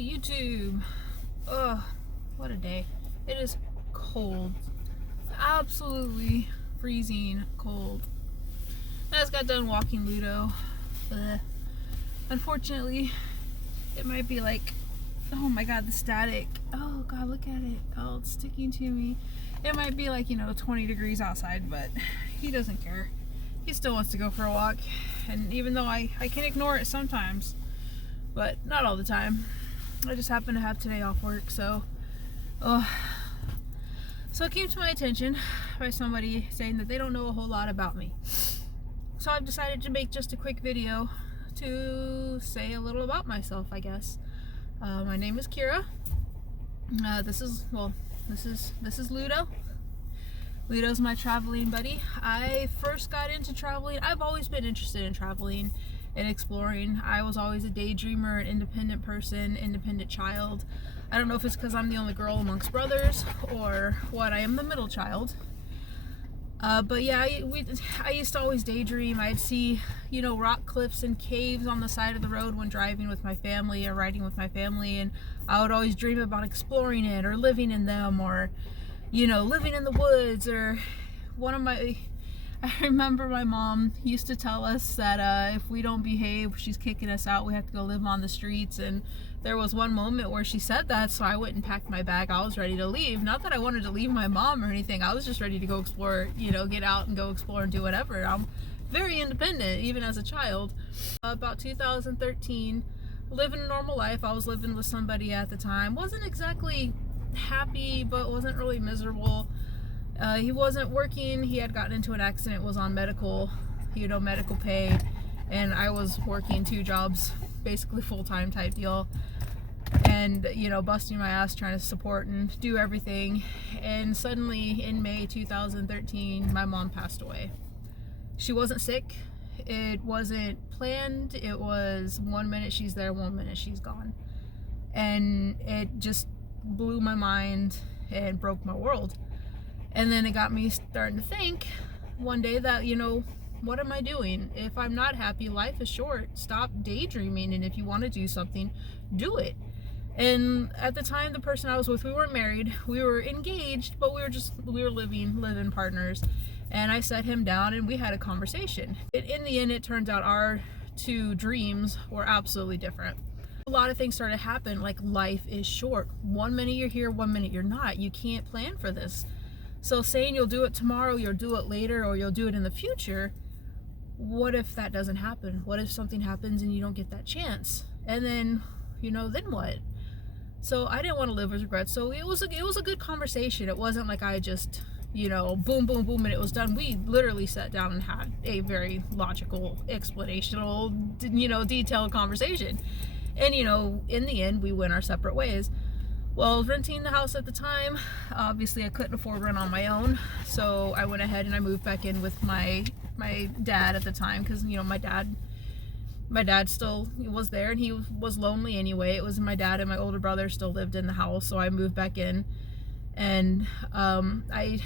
YouTube. Ugh, what a day. It is cold. Absolutely freezing cold. I just got done walking Ludo. Unfortunately, it might be like, oh my god, the static. Oh god, look at it. Oh, it's sticking to me. It might be like, 20 degrees outside, but he doesn't care. He still wants to go for a walk. And even though I can ignore it sometimes, but not all the time. I just happen to have today off work, so it came to my attention by somebody saying that they don't know a whole lot about me. So I've decided to make just a quick video to say a little about myself, I guess. My name is Kira. This is Ludo. Ludo's my traveling buddy. I first got into traveling. I've always been interested in traveling and exploring. I was always a daydreamer, an independent person, independent child. I don't know if it's because I'm the only girl amongst brothers or what. I am the middle child. But yeah, I used to always daydream. I'd see, rock cliffs and caves on the side of the road when driving with my family or riding with my family, and I would always dream about exploring it or living in them, or living in the woods. Or I remember my mom used to tell us that if we don't behave, she's kicking us out. We have to go live on the streets. And there was one moment where she said that, so I went and packed my bag. I was ready to leave. Not that I wanted to leave my mom or anything. I was just ready to go explore, get out and go explore and do whatever. I'm very independent, even as a child. About 2013, living a normal life. I was living with somebody at the time. Wasn't exactly happy, but wasn't really miserable. He wasn't working. He had gotten into an accident, was on medical pay, and I was working 2 jobs, basically full-time type deal, and busting my ass trying to support and do everything. And suddenly in May 2013, my mom passed away. She wasn't sick. It wasn't planned. It was 1 minute she's there, 1 minute she's gone, and it just blew my mind and broke my world. And then it got me starting to think one day that, what am I doing? If I'm not happy, life is short. Stop daydreaming, and if you want to do something, do it. And at the time, the person I was with, we weren't married. We were engaged, but we were living partners. And I sat him down and we had a conversation. In the end, it turns out our 2 dreams were absolutely different. A lot of things started to happen, like life is short. 1 minute you're here, 1 minute you're not. You can't plan for this. So saying you'll do it tomorrow, you'll do it later, or you'll do it in the future, what if that doesn't happen? What if something happens and you don't get that chance? And then, then what? So I didn't want to live with regrets. So it was a good conversation. It wasn't like I just, boom, boom, boom, and it was done. We literally sat down and had a very logical, explanational, detailed conversation. And, in the end, we went our separate ways. Well, I was renting the house at the time. Obviously, I couldn't afford rent on my own, so I went ahead and I moved back in with my dad at the time, because my dad still was there, and he was lonely anyway. It was my dad and my older brother still lived in the house, so I moved back in, and I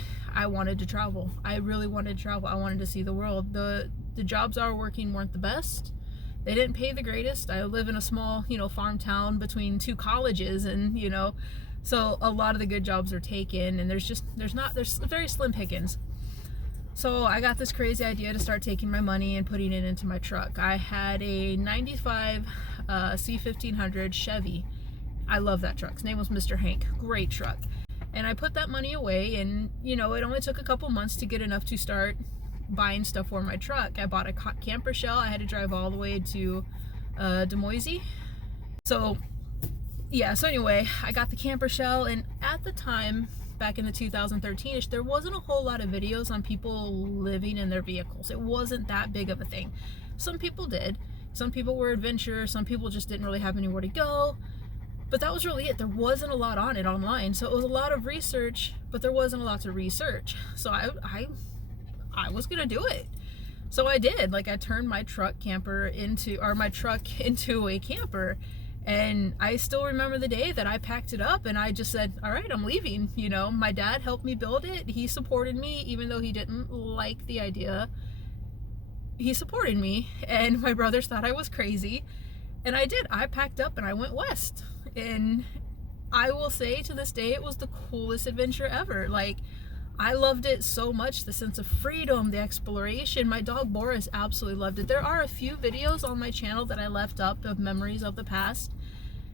wanted to travel. I really wanted to travel. I wanted to see the world. The jobs I was working weren't the best. They didn't pay the greatest. I live in a small, farm town between 2 colleges, and, so a lot of the good jobs are taken, and there's very slim pickings. So I got this crazy idea to start taking my money and putting it into my truck. I had a 95 C1500 Chevy. I love that truck. His name was Mr. Hank. Great truck. And I put that money away, and, it only took a couple months to get enough to start buying stuff for my truck. I bought a camper shell. I had to drive all the way to Des Moines. So anyway, I got the camper shell, and at the time, back in the 2013ish, there wasn't a whole lot of videos on people living in their vehicles. It wasn't that big of a thing. Some people did. Some people were adventurous. Some people just didn't really have anywhere to go. But that was really it. There wasn't a lot on it online. So it was a lot of research, but there wasn't a lot to research. So I was gonna do it. So I did. Like, I turned my truck into a camper. And I still remember the day that I packed it up and I just said, all right, I'm leaving. My dad helped me build it. He supported me, even though he didn't like the idea. He supported me, and my brothers thought I was crazy. And I did. I packed up and I went west. And I will say to this day, it was the coolest adventure ever. Like, I loved it so much, the sense of freedom, the exploration. My dog Boris absolutely loved it. There are a few videos on my channel that I left up of memories of the past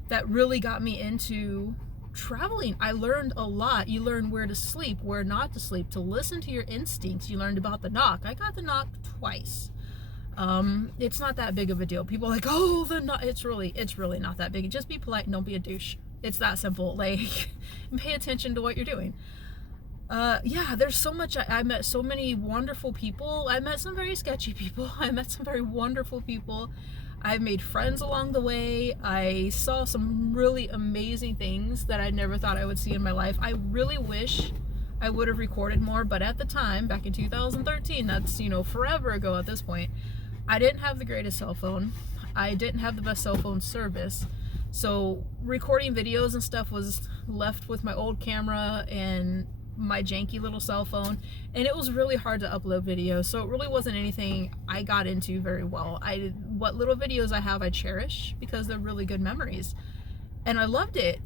that really got me into traveling. I learned a lot. You learn where to sleep, where not to sleep, to listen to your instincts. You learned about the knock. I got the knock twice. It's not that big of a deal. People are like, oh, the knock. It's really not that big. Just be polite and don't be a douche. It's that simple. Like, pay attention to what you're doing. Yeah, there's so much. I met so many wonderful people. I met some very sketchy people. I met some very wonderful people. I made friends along the way. I saw some really amazing things that I never thought I would see in my life. I really wish I would have recorded more, but at the time, back in 2013, that's, forever ago at this point, I didn't have the greatest cell phone. I didn't have the best cell phone service. So recording videos and stuff was left with my old camera and my janky little cell phone, and it was really hard to upload videos, so it really wasn't anything I got into very well. What little videos I have, I cherish because they're really good memories, and I loved it.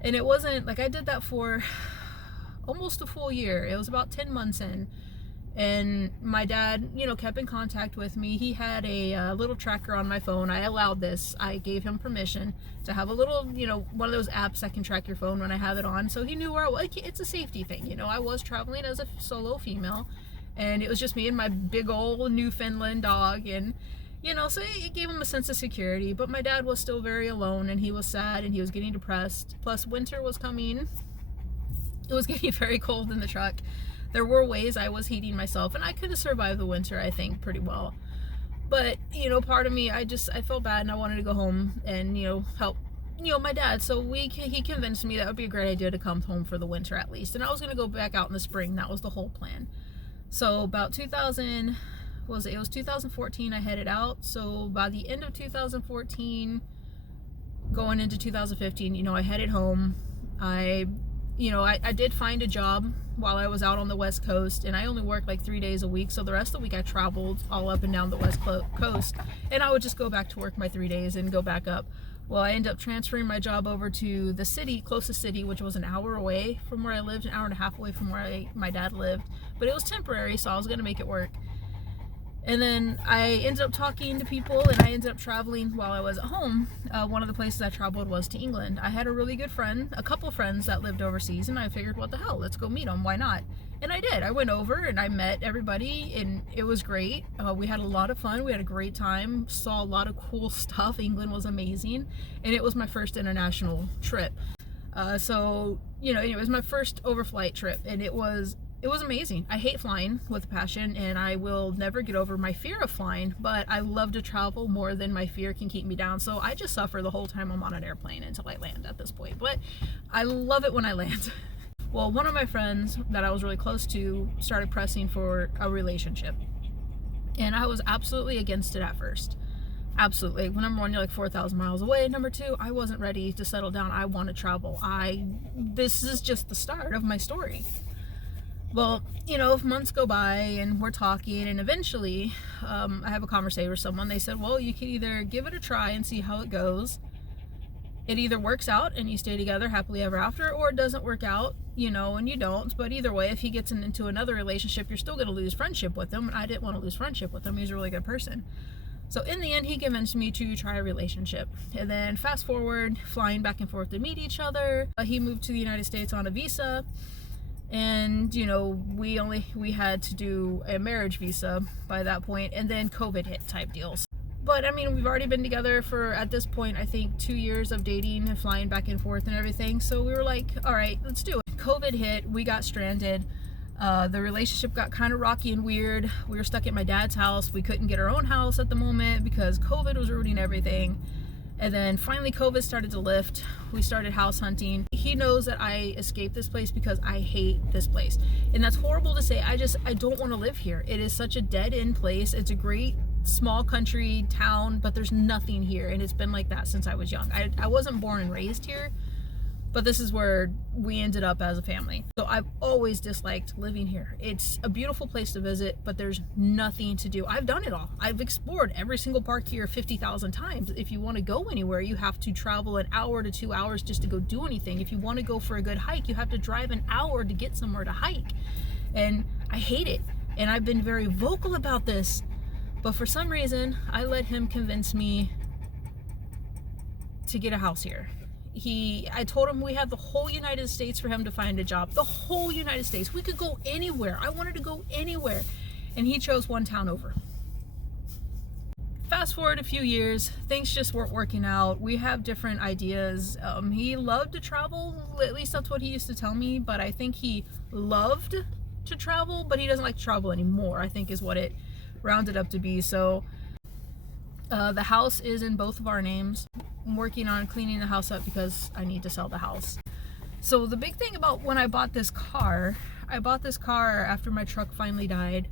And it wasn't like I did that for almost a full year. It was about 10 months in, and my dad, kept in contact with me. He had a little tracker on my phone. I allowed this. I gave him permission to have a little, one of those apps that can track your phone when I have it on. So he knew where I was. It's a safety thing. I was traveling as a solo female, and it was just me and my big old Newfoundland dog. And, so it gave him a sense of security. But my dad was still very alone, and he was sad, and he was getting depressed. Plus, winter was coming. It was getting very cold in the truck. There were ways I was heating myself, and I could have survived the winter, I think, pretty well. But, part of me, I felt bad, and I wanted to go home and, help, my dad. So he convinced me that would be a great idea to come home for the winter at least. And I was going to go back out in the spring. That was the whole plan. So about it was 2014 I headed out. So by the end of 2014, going into 2015, I headed home. I did find a job while I was out on the West Coast, and I only worked like 3 days a week. So the rest of the week I traveled all up and down the West Coast, and I would just go back to work my 3 days and go back up. Well, I ended up transferring my job over to the closest city, which was an hour away from where I lived, an hour and a half away from where my dad lived. But it was temporary, so I was going to make it work. And then I ended up talking to people, and I ended up traveling while I was at home. One of the places I traveled was to England. I had a couple friends that lived overseas, and I figured, what the hell, let's go meet them, why not? And I did. I went over and I met everybody, and it was great. We had a lot of fun. We had a great time, saw a lot of cool stuff. England was amazing, and it was my first international trip. So, it was my first overflight trip, and it was amazing. I hate flying with a passion, and I will never get over my fear of flying, but I love to travel more than my fear can keep me down. So I just suffer the whole time I'm on an airplane until I land at this point, but I love it when I land. Well, one of my friends that I was really close to started pressing for a relationship, and I was absolutely against it at first. Absolutely. Well, number one, you're like 4,000 miles away. Number two, I wasn't ready to settle down. I want to travel. This is just the start of my story. Well, months go by and we're talking, and eventually I have a conversation with someone. They said, well, you can either give it a try and see how it goes. It either works out and you stay together happily ever after, or it doesn't work out, and you don't. But either way, if he gets into another relationship, you're still going to lose friendship with him. And I didn't want to lose friendship with him. He's a really good person. So in the end, he convinced me to try a relationship. And then fast forward, flying back and forth to meet each other. He moved to the United States on a visa. And we had to do a marriage visa by that point, and then COVID hit type deals. But we've already been together for, at this point, I think 2 years of dating and flying back and forth and everything. So we were like, all right, let's do it. COVID hit, we got stranded. The relationship got kind of rocky and weird. We were stuck at my dad's house. We couldn't get our own house at the moment because COVID was ruining everything. And then finally COVID started to lift. We started house hunting. He knows that I escaped this place because I hate this place. And that's horrible to say. I don't want to live here. It is such a dead end place. It's a great small country town, but there's nothing here. And it's been like that since I was young. I wasn't born and raised here, But this is where we ended up as a family. So I've always disliked living here. It's a beautiful place to visit, but there's nothing to do. I've done it all. I've explored every single park here 50,000 times. If you want to go anywhere, you have to travel an hour to 2 hours just to go do anything. If you want to go for a good hike, you have to drive an hour to get somewhere to hike. And I hate it. And I've been very vocal about this. But for some reason, I let him convince me to get a house here. I told him we had the whole United States for him to find a job. The whole United States. We could go anywhere. I wanted to go anywhere. And he chose one town over. Fast forward a few years, things just weren't working out. We have different ideas. He loved to travel, at least that's what he used to tell me, but I think he loved to travel, but he doesn't like to travel anymore, I think is what it rounded up to be. So the house is in both of our names. I'm working on cleaning the house up because I need to sell the house. So the big thing about when I bought this car after my truck finally died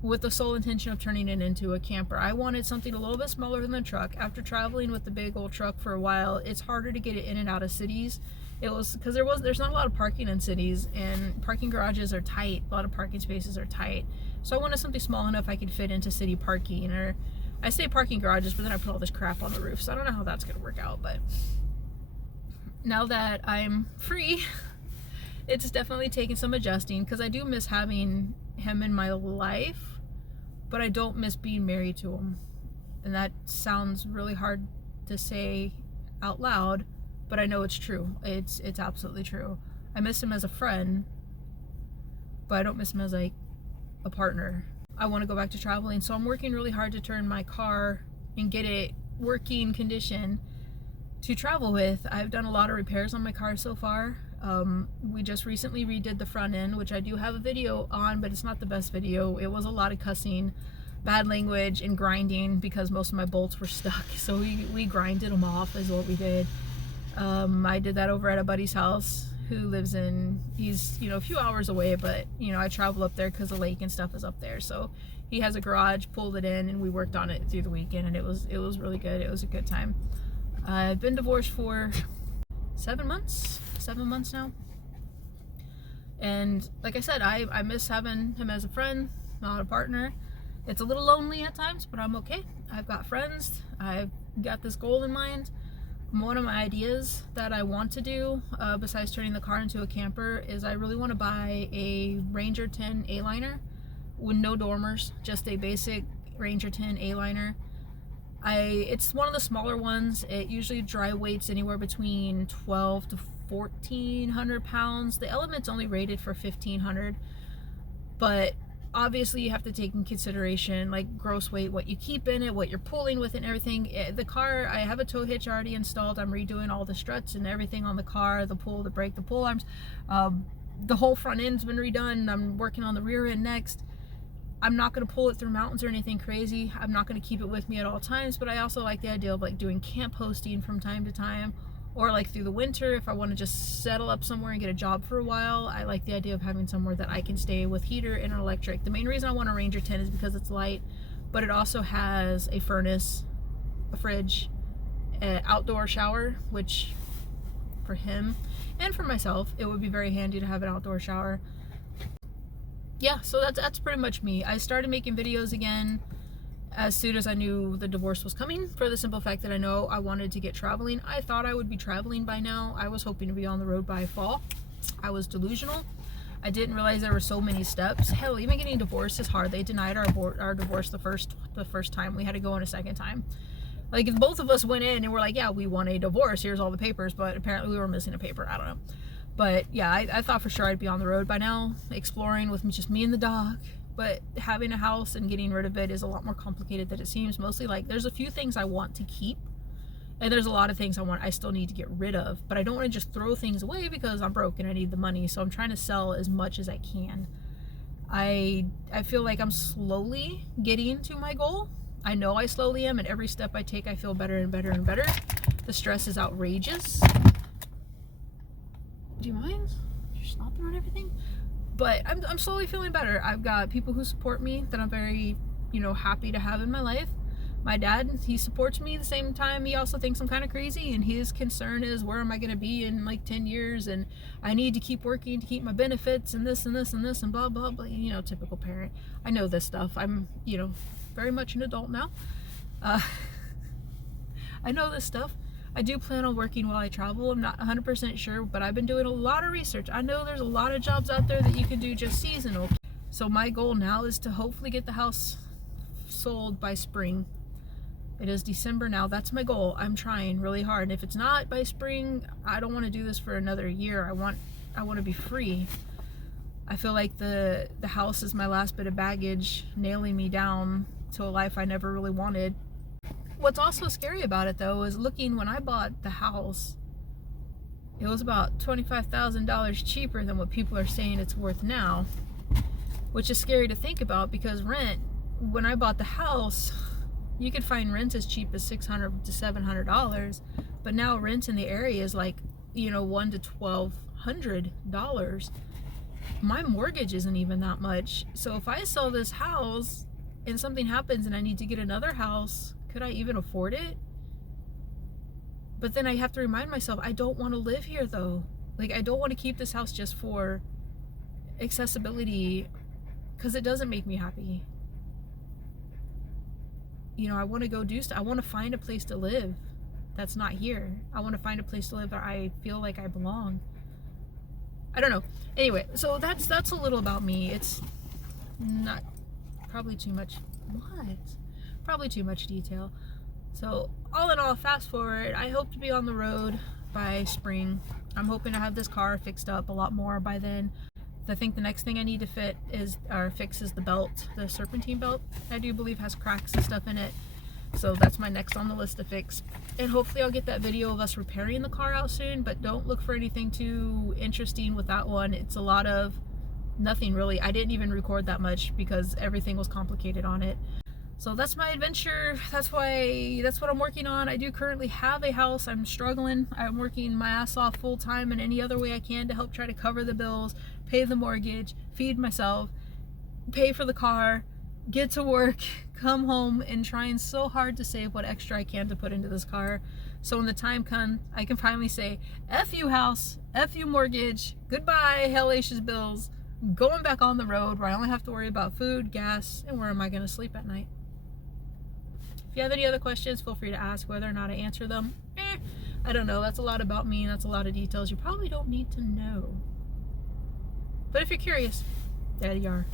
with the sole intention of turning it into a camper. I wanted something a little bit smaller than the truck. After traveling with the big old truck for a while, it's harder to get it in and out of cities. It was because there's not a lot of parking in cities, and parking garages are tight. A lot of parking spaces are tight. So I wanted something small enough I could fit into city parking, or I say parking garages, but then I put all this crap on the roof, so I don't know how that's going to work out. But now that I'm free, it's definitely taken some adjusting, because I do miss having him in my life, but I don't miss being married to him. And that sounds really hard to say out loud, but I know it's true. It's absolutely true. I miss him as a friend, but I don't miss him as like a partner. I want to go back to traveling, so I'm working really hard to turn my car and get it working condition to travel with. I've done a lot of repairs on my car so far. We just recently redid the front end, which I do have a video on, but it's not the best video. It was a lot of cussing, bad language, and grinding because most of my bolts were stuck. So we grinded them off is what we did. I did that over at a buddy's house who lives he's, a few hours away, but, I travel up there because the lake and stuff is up there. So he has a garage, pulled it in, and we worked on it through the weekend, and it was really good. It was a good time. I've been divorced for 7 months now. And like I said, I miss having him as a friend, not a partner. It's a little lonely at times, but I'm okay. I've got friends. I've got this goal in mind. One of my ideas that I want to do, besides turning the car into a camper, is I really want to buy a Ranger 10 A-liner with no dormers, just a basic Ranger 10 A-liner. It's one of the smaller ones. It usually dry weights anywhere between 12 to 1,400 pounds. The Element's only rated for 1,500, but obviously you have to take in consideration like gross weight, what you keep in it, what you're pulling with it, and everything. The car, I have a tow hitch already installed. I'm redoing all the struts and everything on the car, the pull, the brake, the pull arms. The whole front end's been redone. I'm working on the rear end next. I'm not going to pull it through mountains or anything crazy. I'm not going to keep it with me at all times, but I also like the idea of like doing camp hosting from time to time, or like through the winter if I want to just settle up somewhere and get a job for a while. I like the idea of having somewhere that I can stay with heater and an electric. The main reason I want a Ranger 10 is because it's light, but it also has a furnace, a fridge, an outdoor shower, which for him and for myself, it would be very handy to have an outdoor shower. Yeah, so that's pretty much me. I started making videos again as soon as I knew the divorce was coming, for the simple fact that I know I wanted to get traveling. I thought I would be traveling by now. I was hoping to be on the road by fall. I was delusional. I didn't realize there were so many steps. Hell, even getting divorced is hard. They denied our divorce the first time. We had to go in a second time. Like, if both of us went in and we're like, yeah, we want a divorce, here's all the papers, but apparently we were missing a paper. I don't know. But yeah, I thought for sure I'd be on the road by now, exploring with just me and the dog. But having a house and getting rid of it is a lot more complicated than it seems. Mostly, like, there's a few things I want to keep, and there's a lot of things I still need to get rid of. But I don't want to just throw things away because I'm broke and I need the money. So I'm trying to sell as much as I can. I feel like I'm slowly getting to my goal. I know I slowly am, and every step I take, I feel better and better and better. The stress is outrageous. Do you mind? You're stopping on everything? But I'm slowly feeling better. I've got people who support me that I'm very, happy to have in my life. My dad, he supports me. At the same time, he also thinks I'm kind of crazy, and his concern is, where am I going to be in like 10 years, and I need to keep working to keep my benefits, and this and this and this and blah blah blah. You know, typical parent. I know this stuff. I'm, you know, very much an adult now. I know this stuff. I do plan on working while I travel. I'm not 100% sure, but I've been doing a lot of research. I know there's a lot of jobs out there that you can do just seasonal. So my goal now is to hopefully get the house sold by spring. It is December now. That's my goal. I'm trying really hard. And if it's not by spring, I don't want to do this for another year. I want to be free. I feel like the house is my last bit of baggage, nailing me down to a life I never really wanted. What's also scary about it, though, is looking when I bought the house, it was about $25,000 cheaper than what people are saying it's worth now, which is scary to think about, because rent, when I bought the house, you could find rent as cheap as $600 to $700, but now rent in the area is like, you know, $1,000 to $1,200. My mortgage isn't even that much. So if I sell this house and something happens and I need to get another house, could I even afford it? But then I have to remind myself, I don't want to live here though. Like, I don't want to keep this house just for accessibility, because it doesn't make me happy. You know, I want to go do stuff. I want to find a place to live that's not here. I want to find a place to live where I feel like I belong. I don't know. Anyway, so that's a little about me. It's not probably too much. What? Probably too much detail. So all in all, fast forward, I hope to be on the road by spring. I'm hoping to have this car fixed up a lot more by then. I think the next thing I need to fix is the belt, the serpentine belt. I do believe has cracks and stuff in it. So that's my next on the list to fix. And hopefully I'll get that video of us repairing the car out soon, but don't look for anything too interesting with that one. It's a lot of nothing really. I didn't even record that much because everything was complicated on it. So that's my adventure. That's what I'm working on. I do currently have a house. I'm struggling. I'm working my ass off full time in any other way I can to help try to cover the bills, pay the mortgage, feed myself, pay for the car, get to work, come home, and trying so hard to save what extra I can to put into this car. So when the time comes, I can finally say, F you house, F you mortgage, goodbye hellacious bills, going back on the road where I only have to worry about food, gas, and where am I going to sleep at night. If you have any other questions, feel free to ask. Whether or not I answer them, I don't know. That's a lot about me, and that's a lot of details you probably don't need to know. But if you're curious, there you are.